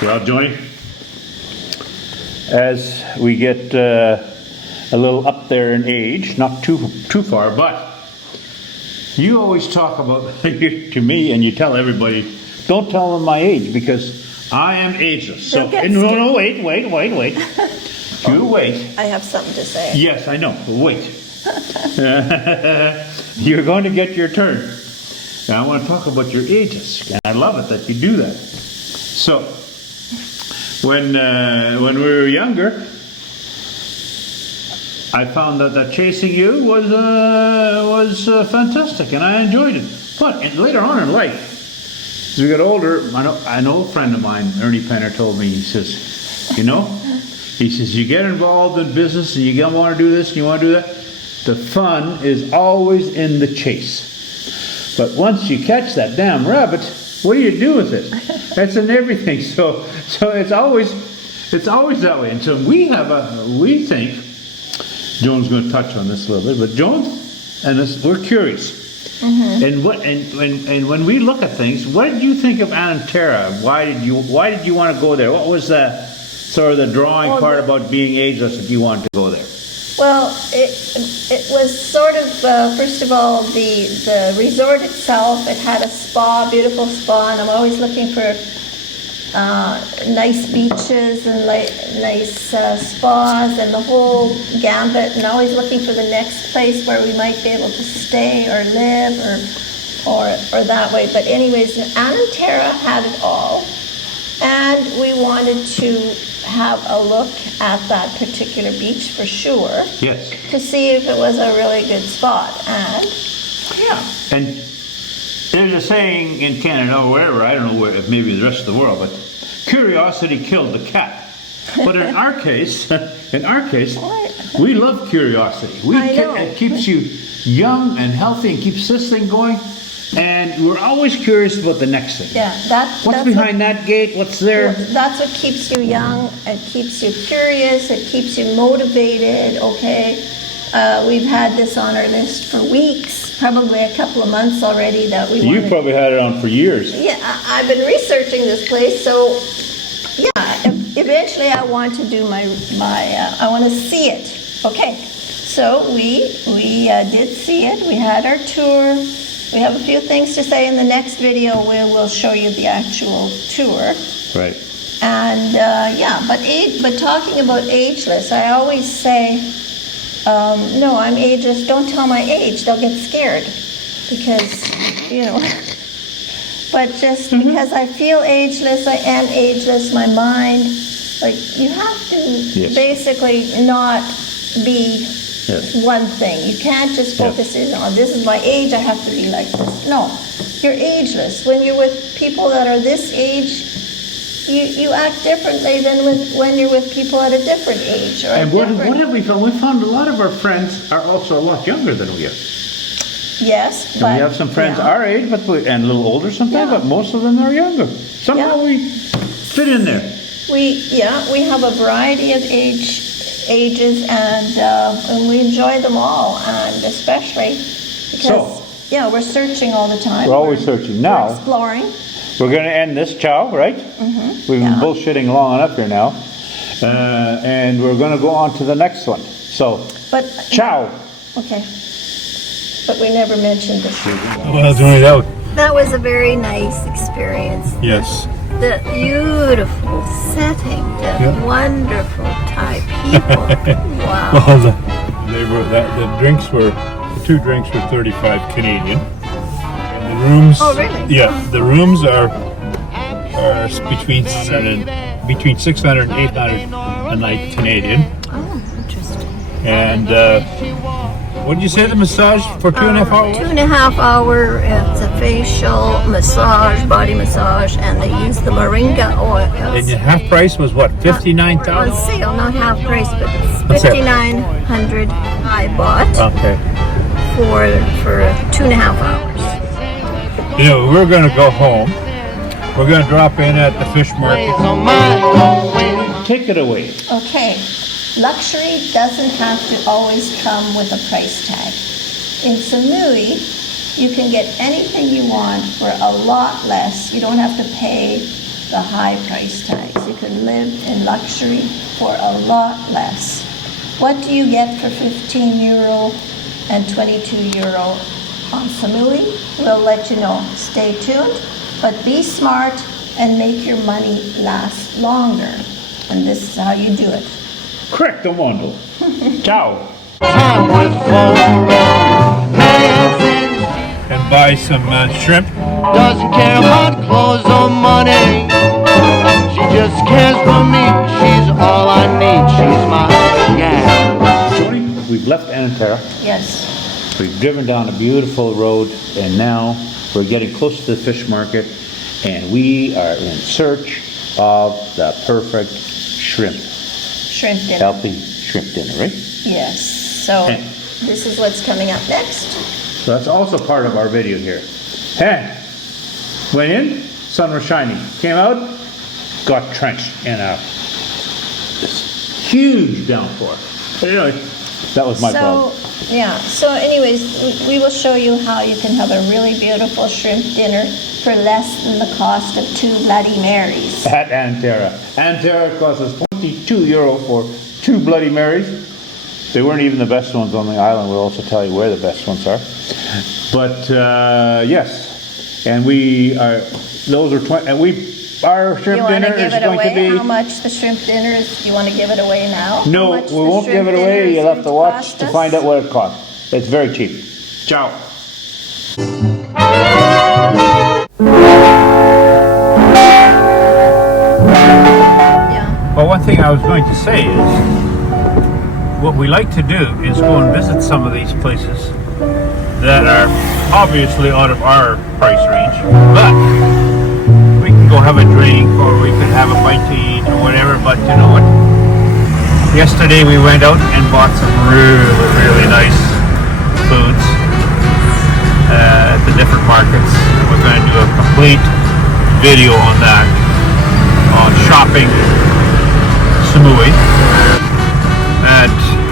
Well, Johnny, as we get a little up there in age, not too far, but you always talk about to me, and you tell everybody, don't tell them my age because I am ageless. So no, wait. You wait. I have something to say. Yes, I know. Wait. You're going to get your turn. Now I want to talk about your ages, and I love it that you do that. So, when we were younger, I found that chasing you was fantastic, and I enjoyed it. But later on in life, as we got older, I know a friend of mine, Ernie Penner, told me, he says, you get involved in business, and you want to do this, and you want to do that. The fun is always in the chase. But once you catch that damn rabbit, what do you do with it? That's in everything. So it's always that way. And so we think, Joan's going to touch on this a little bit, but Joan and us, we're curious. Mm-hmm. And when we look at things, what did you think of Anantara? Why did you want to go there? What was the sort of the drawing part about being ageless that you wanted to go there? Well, it was sort of, first of all, the resort itself. It had a spa, beautiful spa, and I'm always looking for nice beaches and nice spas and the whole gambit, and always looking for the next place where we might be able to stay or live or that way. But anyways, Anantara had it all, and we wanted to have a look at that particular beach for sure. Yes. To see if it was a really good spot, and yeah. And there's a saying in Canada or wherever, I don't know where, maybe the rest of the world, but curiosity killed the cat. But in our case, we love curiosity. It keeps you young and healthy and keeps this thing going. And we're always curious about the next thing. Yeah, what's behind that gate? What's there? That's what keeps you young. It keeps you curious. It keeps you motivated. Okay, we've had this on our list for weeks, probably a couple of months already. That we. You've probably had it on for years. Yeah, I've been researching this place, so yeah. Eventually, I want to do I want to see it. Okay, so we did see it. We had our tour. We have a few things to say in the next video. We'll show you the actual tour. Right. And but talking about ageless, I always say, no, I'm ageless. Don't tell my age; they'll get scared, because But just because I feel ageless, I am ageless. My mind, you have to basically not be. Yes. One thing. You can't just focus in on this is my age, I have to be like this. No, you're ageless. When you're with people that are this age, you act differently than when you're with people at a different age. And what have we found? We found a lot of our friends are also a lot younger than we are. Yes, and we have some friends our age, and a little older sometimes, but most of them are younger. Somehow we fit in there. We have a variety of ages, and we enjoy them all, and especially because we're searching all the time. We're always searching. Now we're exploring. We're going to end this chow, right? Mm-hmm. We've been bullshitting long enough here now, and we're going to go on to the next one. So, chow. Okay, but we never mentioned this. Well, that was a very nice experience. Yes. The beautiful setting, the wonderful Thai people. Wow. Well, the two drinks were 35 Canadian. And the rooms. Oh, really? Yeah, the rooms are between 600 and 800 a night Canadian. Oh, interesting. And what did you say, the massage for 2.5 hours? 2.5 hour, it's a facial, massage, body massage, and they use the moringa oil. And the half price was what, 59,000? On sale, not half price, but it's 5,900 I bought for 2.5 hours. We're going to go home. We're going to drop in at the fish market. Take it away. Okay. Luxury doesn't have to always come with a price tag. In Samui, you can get anything you want for a lot less. You don't have to pay the high price tags. You can live in luxury for a lot less. What do you get for 15 euro and 22 euro on Samui? We'll let you know. Stay tuned, but be smart and make your money last longer. And this is how you do it. Correcto mondo. Ciao. And buy some shrimp. Doesn't care about clothes or money. She just cares for me. She's all I need. She's my gal. Tony, we've left Anantara. Yes. We've driven down a beautiful road, and now we're getting close to the fish market, and we are in search of the perfect shrimp. Shrimp dinner. Healthy shrimp dinner, right? Yes. So Okay. this is what's coming up next. So that's also part of our video here. Hey, went in, sun was shining. Came out, got trenched in a huge downpour. But anyway, that was my problem. Yeah. So anyways, we will show you how you can have a really beautiful shrimp dinner for less than the cost of 2 Bloody Marys. At Anantara. Anantara cost us 22 euro for 2 Bloody Marys. They weren't even the best ones on the island. We'll also tell you where the best ones are. But yes, and we are. Those are 20. And our shrimp dinner is going to be. How much the shrimp dinner is? You want to give it away now? No, we won't give it away. You'll have to watch to find out what it costs. It's very cheap. Ciao. Yeah. Well, one thing I was going to say is, what we like to do is go and visit some of these places that are obviously out of our price range, but we can go have a drink or we can have a bite to eat or whatever. But you know what? Yesterday we went out and bought some really nice foods at the different markets. We're going to do a complete video on that, on shopping Samui at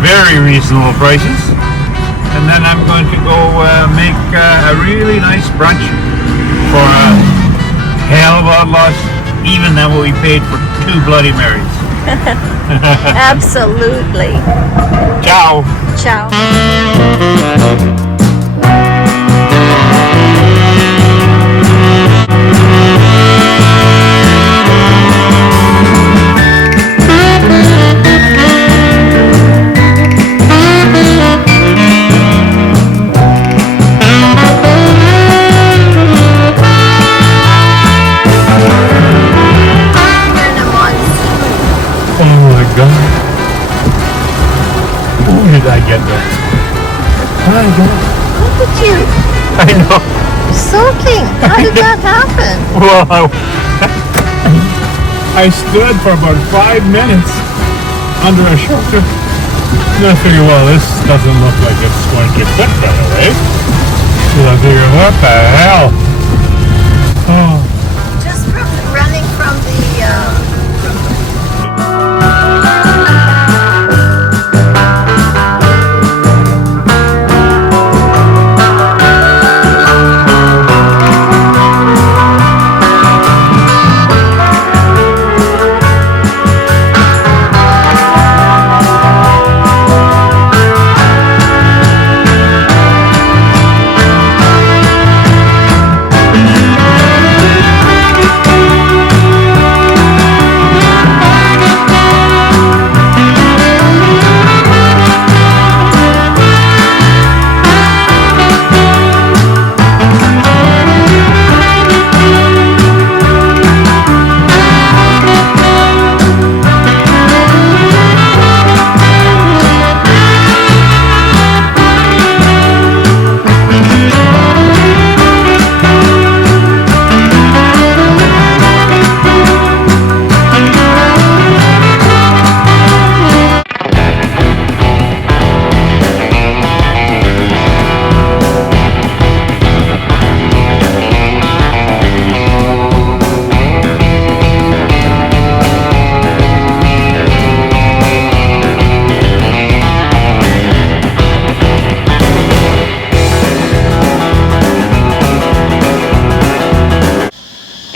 very reasonable prices, and then I'm going to go make a really nice brunch for a hell of a lot less even than what we paid for 2 Bloody Marys. Absolutely. Ciao. Ciao. I get that. I know. Look at you. I know. Soaking. How did that happen? Well, I stood for about 5 minutes under a shelter. And I figured, well, this doesn't look like it's going to fit right away. So I figured, what the hell? Oh. Just running from the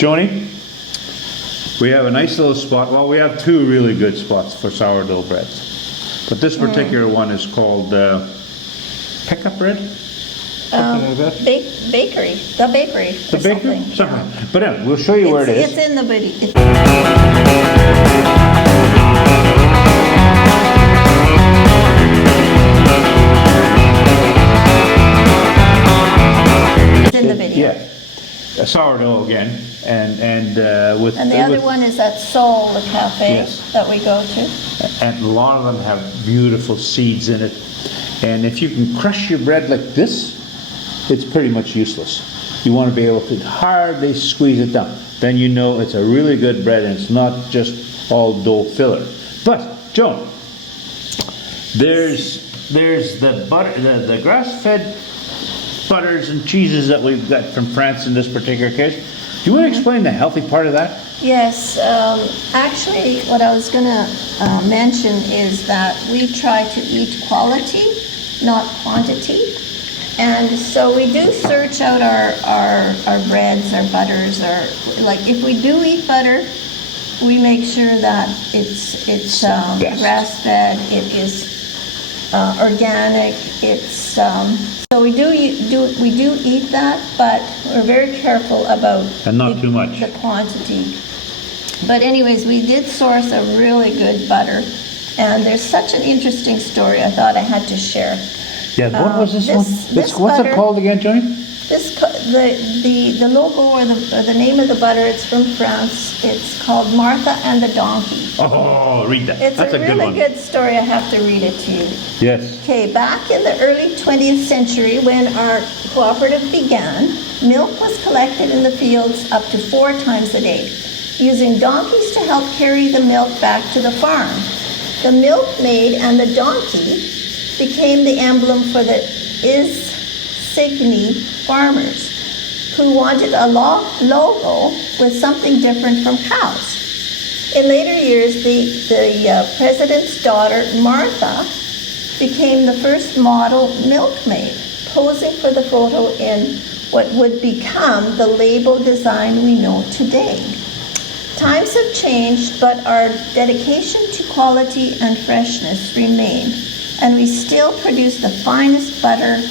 Joni, We have a nice little spot. Well, we have two really good spots for sourdough breads. But this particular one is called pickup bread? Something like that? Bakery. The bakery. The bakery? Something. But anyway, we'll show you where it is. It's in the booty. It's in the video. Yeah. A sourdough again. And with... And the other one is at Seoul, the cafe that we go to. And a lot of them have beautiful seeds in it. And if you can crush your bread like this, it's pretty much useless. You want to be able to hardly squeeze it down. Then you know it's a really good bread and it's not just all dough filler. But, Joan, there's the butter, the grass-fed butters and cheeses that we've got from France in this particular case. Do you want to explain the healthy part of that? Yes, actually what I was going to mention is that we try to eat quality, not quantity. And so we do search out our breads, our butters, like if we do eat butter, we make sure that it's grass-fed, it is organic, it's so we do eat that, but we're very careful about and not too much the quantity. But anyways, we did source a really good butter, and there's such an interesting story I thought I had to share. Yeah, what was this one? What's butter, it called again, Johnny? The logo or the name of the butter, it's from France. It's called Martha and the Donkey. Oh, read that. That's a really good story. I have to read it to you. Yes. Okay, back in the early 20th century when our cooperative began, milk was collected in the fields up to 4 times a day, using donkeys to help carry the milk back to the farm. The milkmaid and the donkey became the emblem for the insignia farmers who wanted a logo with something different from cows. In later years, the president's daughter, Martha, became the first model milkmaid, posing for the photo in what would become the label design we know today. Times have changed, but our dedication to quality and freshness remain, and we still produce the finest butter,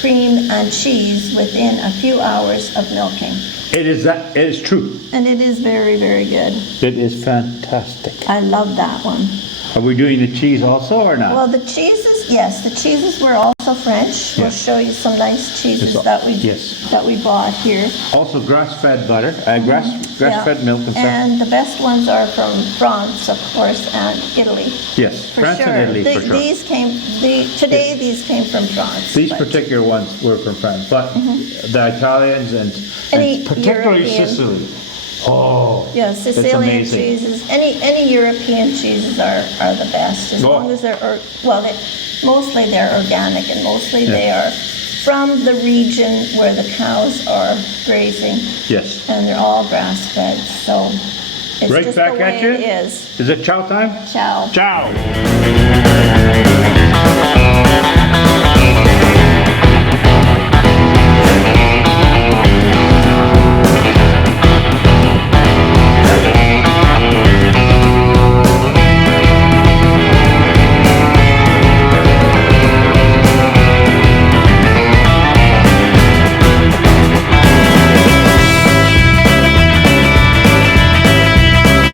cream, and cheese within a few hours of milking. It is true. And it is very, very good. It is fantastic. I love that one. Are we doing the cheese also or not? Well, the cheeses, yes, the cheeses were also French. We'll show you some nice cheeses that we bought here. Also grass-fed butter, grass-fed milk and stuff. And the best ones are from France, of course, and Italy. Yes, France and Italy for sure. These came from France. These particular ones were from France, but the Italians and particularly European, Sicily. Oh, yeah, Sicilian cheeses. Any European cheeses are the best, as long as they're mostly they're organic, and mostly they are from the region where the cows are grazing. Yes. And they're all grass fed, so it's right just back the way at you. it is. Is it chow time? Ciao. Ciao.